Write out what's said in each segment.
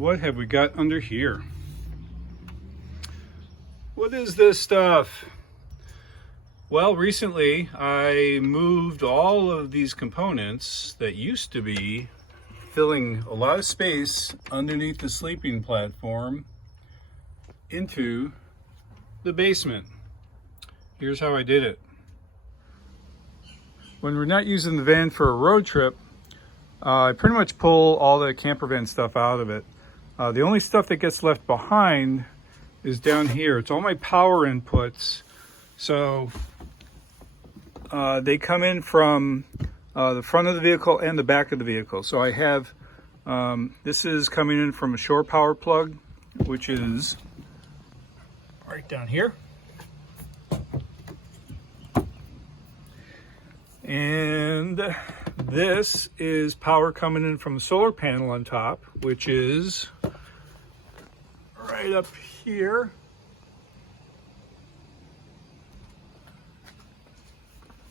What have we got under here? What is this stuff? Well, recently I moved all of these components that used to be filling a lot of space underneath the sleeping platform into the basement. Here's how I did it. When we're not using the van for a road trip, I pretty much pull all the camper van stuff out of it. The only stuff that gets left behind is down here. It's all my power inputs. So they come in from the front of the vehicle and the back of the vehicle. So I have, this is coming in from a shore power plug, which is right down here. And this is power coming in from a solar panel on top, which is right up here.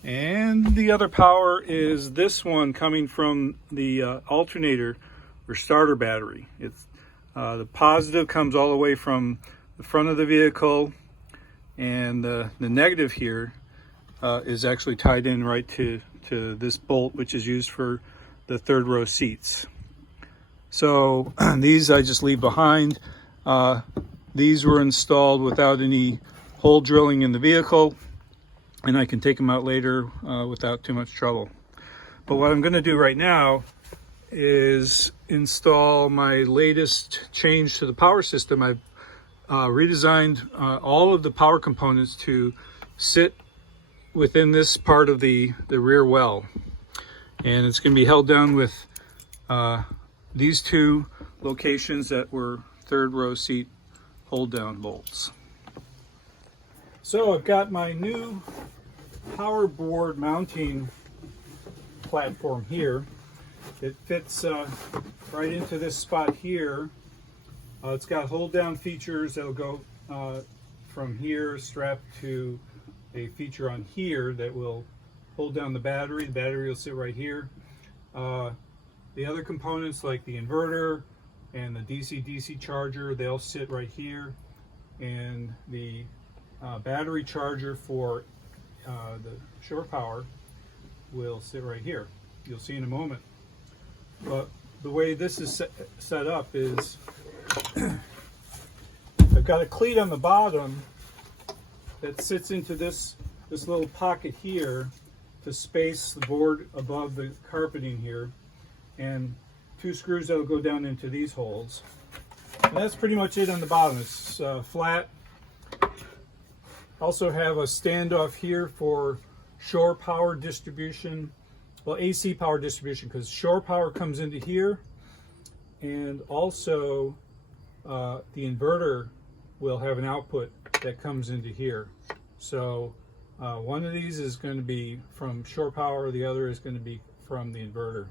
And the other power is this one coming from the alternator or starter battery. It's the positive comes all the way from the front of the vehicle, and the negative here is actually tied in right to this bolt, which is used for the third row seats. So these I just leave behind. These were installed without any hole drilling in the vehicle, and I can take them out later without too much trouble. But what I'm going to do right now is install my latest change to the power system. I've redesigned all of the power components to sit within this part of the rear well, and it's going to be held down with these two locations that were third row seat hold down bolts. So I've got my new power board mounting platform here. It fits right into this spot here. It's got hold down features that'll go from here strapped to a feature on here that will hold down the battery. The battery will sit right here. The other components like the inverter and the DC-DC charger, they'll sit right here. And the battery charger for the shore power will sit right here. You'll see in a moment. But the way this is set up is I've got a cleat on the bottom that sits into this little pocket here to space the board above the carpeting here, and two screws that will go down into these holes. And that's pretty much it on the bottom. It's flat. Also have a standoff here for shore power distribution, well, AC power distribution, because shore power comes into here, and also the inverter will have an output that comes into here. So one of these is going to be from shore power, the other is going to be from the inverter.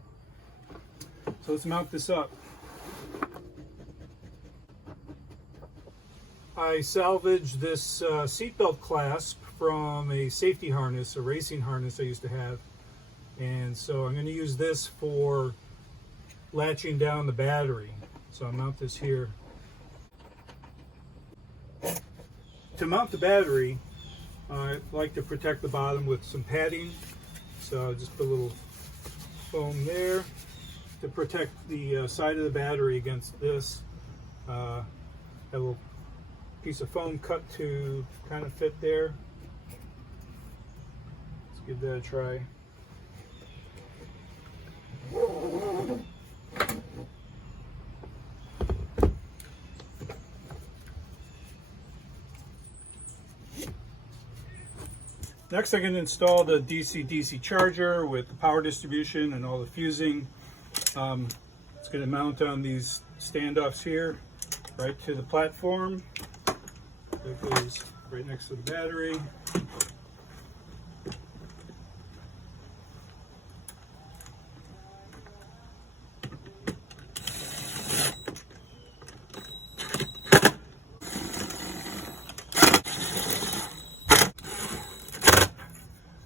So let's mount this up. I salvaged this seatbelt clasp from a safety harness, a racing harness I used to have. And so I'm going to use this for latching down the battery. So I'll mount this here. To mount the battery, I like to protect the bottom with some padding. So I'll just put a little foam there to protect the side of the battery against this. A little piece of foam cut to kind of fit there. Let's give that a try. Next, I'm going to install the DC-DC charger with the power distribution and all the fusing. It's going to mount on these standoffs here, right to the platform. That goes right next to the battery.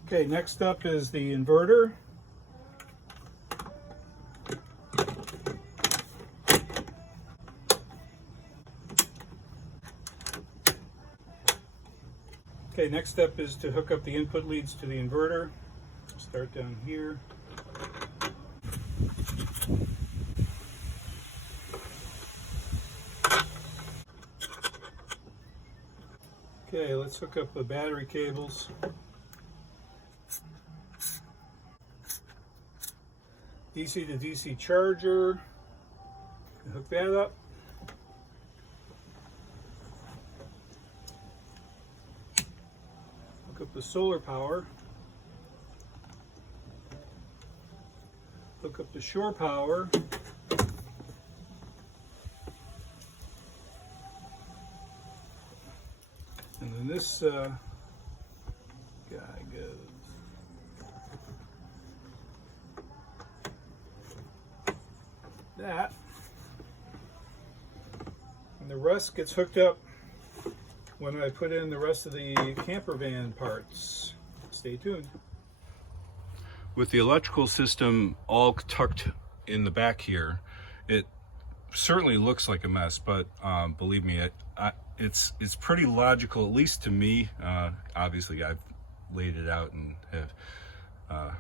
Okay, next up is the inverter. Okay, next step is to hook up the input leads to the inverter. Start down here. Okay, let's hook up the battery cables. DC to DC charger. Hook that up. Hook up the solar power. Hook up the shore power. And then this guy goes. That. And the rest gets hooked up when I put in the rest of the camper van parts. Stay tuned. With the electrical system all tucked in the back here, it certainly looks like a mess, but believe me, it's pretty logical, at least to me. Obviously, I've laid it out and have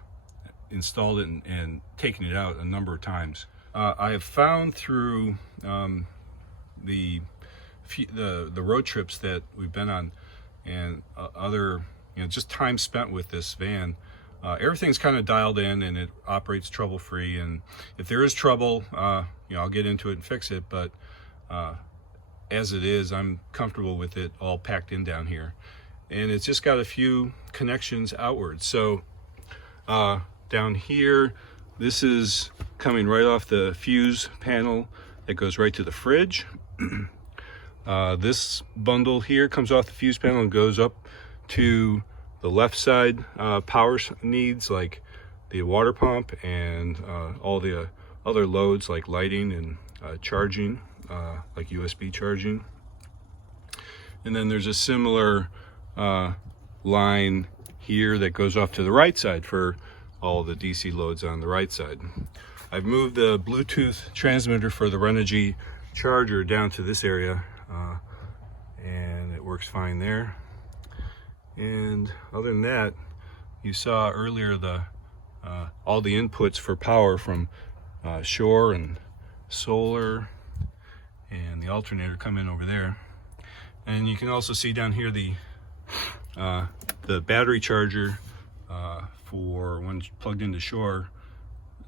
installed it and taken it out a number of times. I have found through the road trips that we've been on and other, just time spent with this van, everything's kind of dialed in and it operates trouble-free. And if there is trouble, I'll get into it and fix it. But as it is, I'm comfortable with it all packed in down here. And it's just got a few connections outwards. So down here, this is coming right off the fuse panel that goes right to the fridge. This bundle here comes off the fuse panel and goes up to the left side power needs, like the water pump and all the other loads like lighting and charging, like USB charging. And then there's a similar line here that goes off to the right side for all the DC loads on the right side. I've moved the Bluetooth transmitter for the Renogy charger down to this area, and it works fine there. And other than that, you saw earlier the all the inputs for power from shore and solar, and the alternator come in over there. And you can also see down here the battery charger for when it's plugged into shore.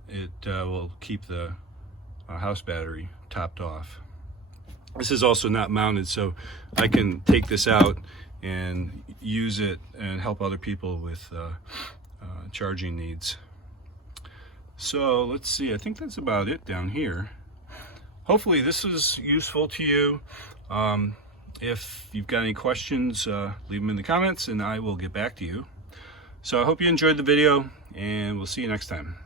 It will keep the house battery topped off. This is also not mounted, so I can take this out and use it and help other people with charging needs. So let's see, I think that's about it down here. Hopefully this is useful to you. If you've got any questions, leave them in the comments and I will get back to you. So I hope you enjoyed the video, and we'll see you next time.